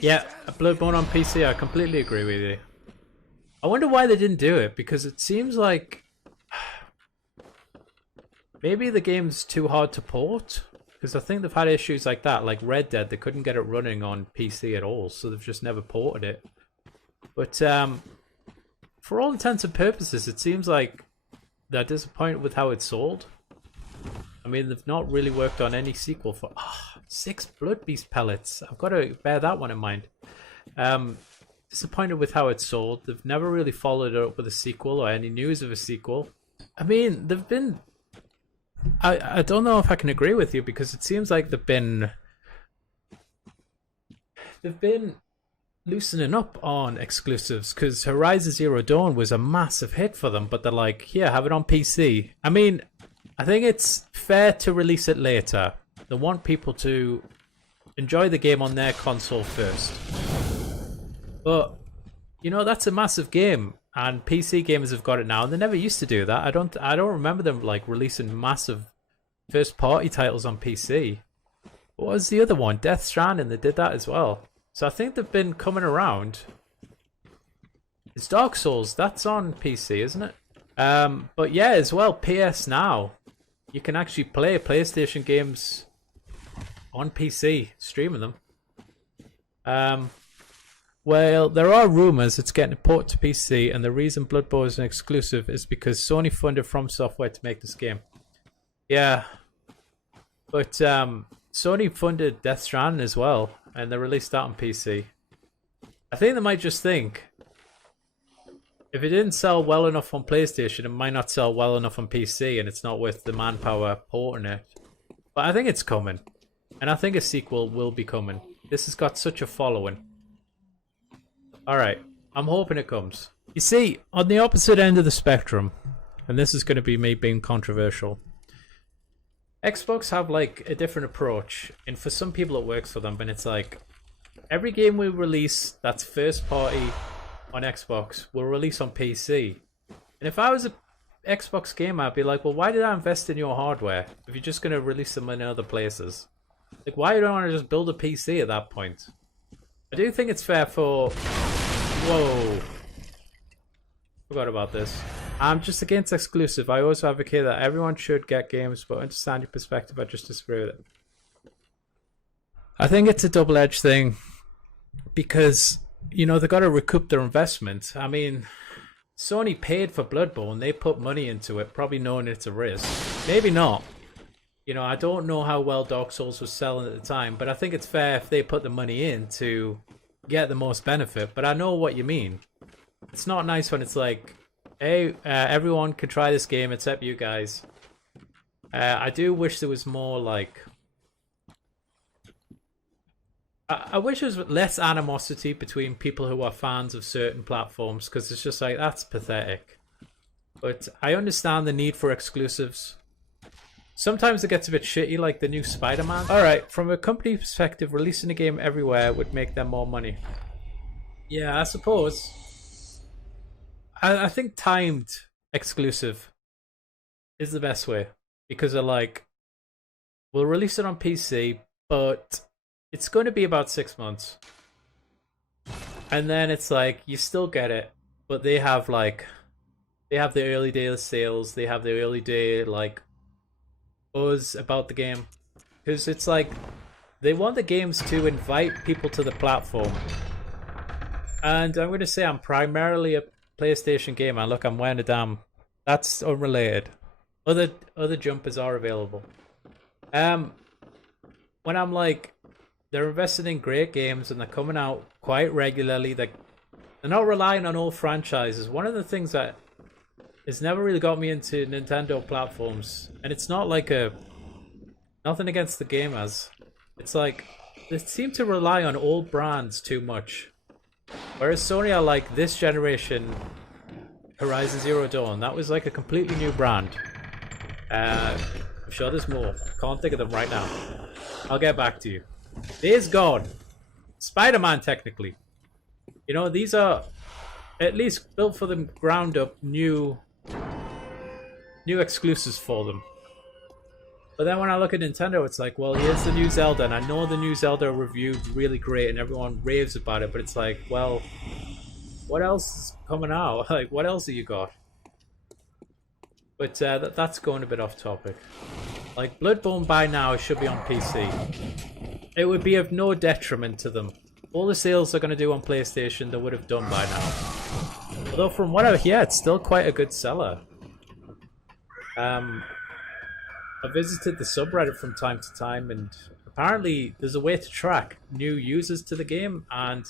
Yeah, Bloodborne on PC, I completely agree with you. I wonder why they didn't do it, because it seems like maybe the game's too hard to port. Because I think they've had issues like that, like Red Dead, they couldn't get it running on PC at all, so they've just never ported it. But for all intents and purposes, it seems like they're disappointed with how it's sold. I mean, they've not really worked on any sequel for 6 Blood Beast pellets. I've got to bear that one in mind. Disappointed with how it's sold. They've never really followed it up with a sequel or any news of a sequel. I mean, they've been... I don't know if I can agree with you, because it seems like they've been loosening up on exclusives, because Horizon Zero Dawn was a massive hit for them, but they're like, here, have it on PC. I mean, I think it's fair to release it later. They want people to enjoy the game on their console first. But, you know, that's a massive game, and PC gamers have got it now, and they never used to do that. I don't remember them like releasing massive first party titles on PC. What was the other one? Death Stranding, they did that as well. So I think they've been coming around. It's Dark Souls, that's on PC, isn't it? But yeah, as well, PS Now. You can actually play PlayStation games on PC, streaming them. Well, there are rumors it's getting a port to PC, and the reason Bloodborne is an exclusive is because Sony funded From Software to make this game. Yeah, but Sony funded Death Stranding as well, and they released that on PC. I think they might just think, if it didn't sell well enough on PlayStation, it might not sell well enough on PC, and it's not worth the manpower porting it. But I think it's coming, and I think a sequel will be coming. This has got such a following. Alright, I'm hoping it comes. You see, on the opposite end of the spectrum, and this is going to be me being controversial, Xbox have like a different approach, and for some people it works for them, but it's like, every game we release that's first party on Xbox will release on PC. And if I was an Xbox gamer, I'd be like, well, why did I invest in your hardware if you're just going to release them in other places? Like, why don't I want to just build a PC at that point? I do think it's fair for... Whoa. Forgot about this. I'm just against exclusive. I also advocate that everyone should get games, but understand your perspective. I just disagree with it. I think it's a double-edged thing, because, you know, they got to recoup their investment. I mean, Sony paid for Bloodborne. They put money into it, probably knowing it's a risk. Maybe not. You know, I don't know how well Dark Souls was selling at the time, but I think it's fair if they put the money in to get the most benefit. But I know what you mean. It's not nice when it's like, hey, everyone can try this game except you guys. I do wish there was more, like... I wish there was less animosity between people who are fans of certain platforms, because it's just like, that's pathetic. But I understand the need for exclusives. Sometimes it gets a bit shitty, like the new Spider-Man. Alright, from a company perspective, releasing a game everywhere would make them more money. Yeah, I suppose. I think timed exclusive is the best way. Because they're like, we'll release it on PC, but it's going to be about 6 months. And then it's like, you still get it, but they have like, they have the early day sales, they have the early day like buzz about the game, because it's like they want the games to invite people to the platform. And I'm going to say I'm primarily a PlayStation gamer. Look, I'm wearing a damn... That's unrelated. Other jumpers are available. When I'm like, they're investing in great games and they're coming out quite regularly, they're not relying on old franchises. One of the things that has never really got me into Nintendo platforms, and it's not like nothing against the gamers, it's like they seem to rely on old brands too much, whereas Sony are like, this generation Horizon Zero Dawn, that was like a completely new brand. I'm sure there's more, can't think of them right now. I'll get back to you. Days Gone, Spider-Man, technically, you know, these are at least built for them ground up new exclusives for them. But then when I look at Nintendo, it's like, well, here's the new Zelda, and I know the new Zelda reviewed really great, and everyone raves about it. But it's like, well, what else is coming out? Like, what else have you got? But that's going a bit off topic. Like, Bloodborne by now should be on PC. It would be of no detriment to them. All the sales they're going to do on PlayStation, they would have done by now. Although from what I hear, it's still quite a good seller. I visited the subreddit from time to time, and apparently there's a way to track new users to the game, and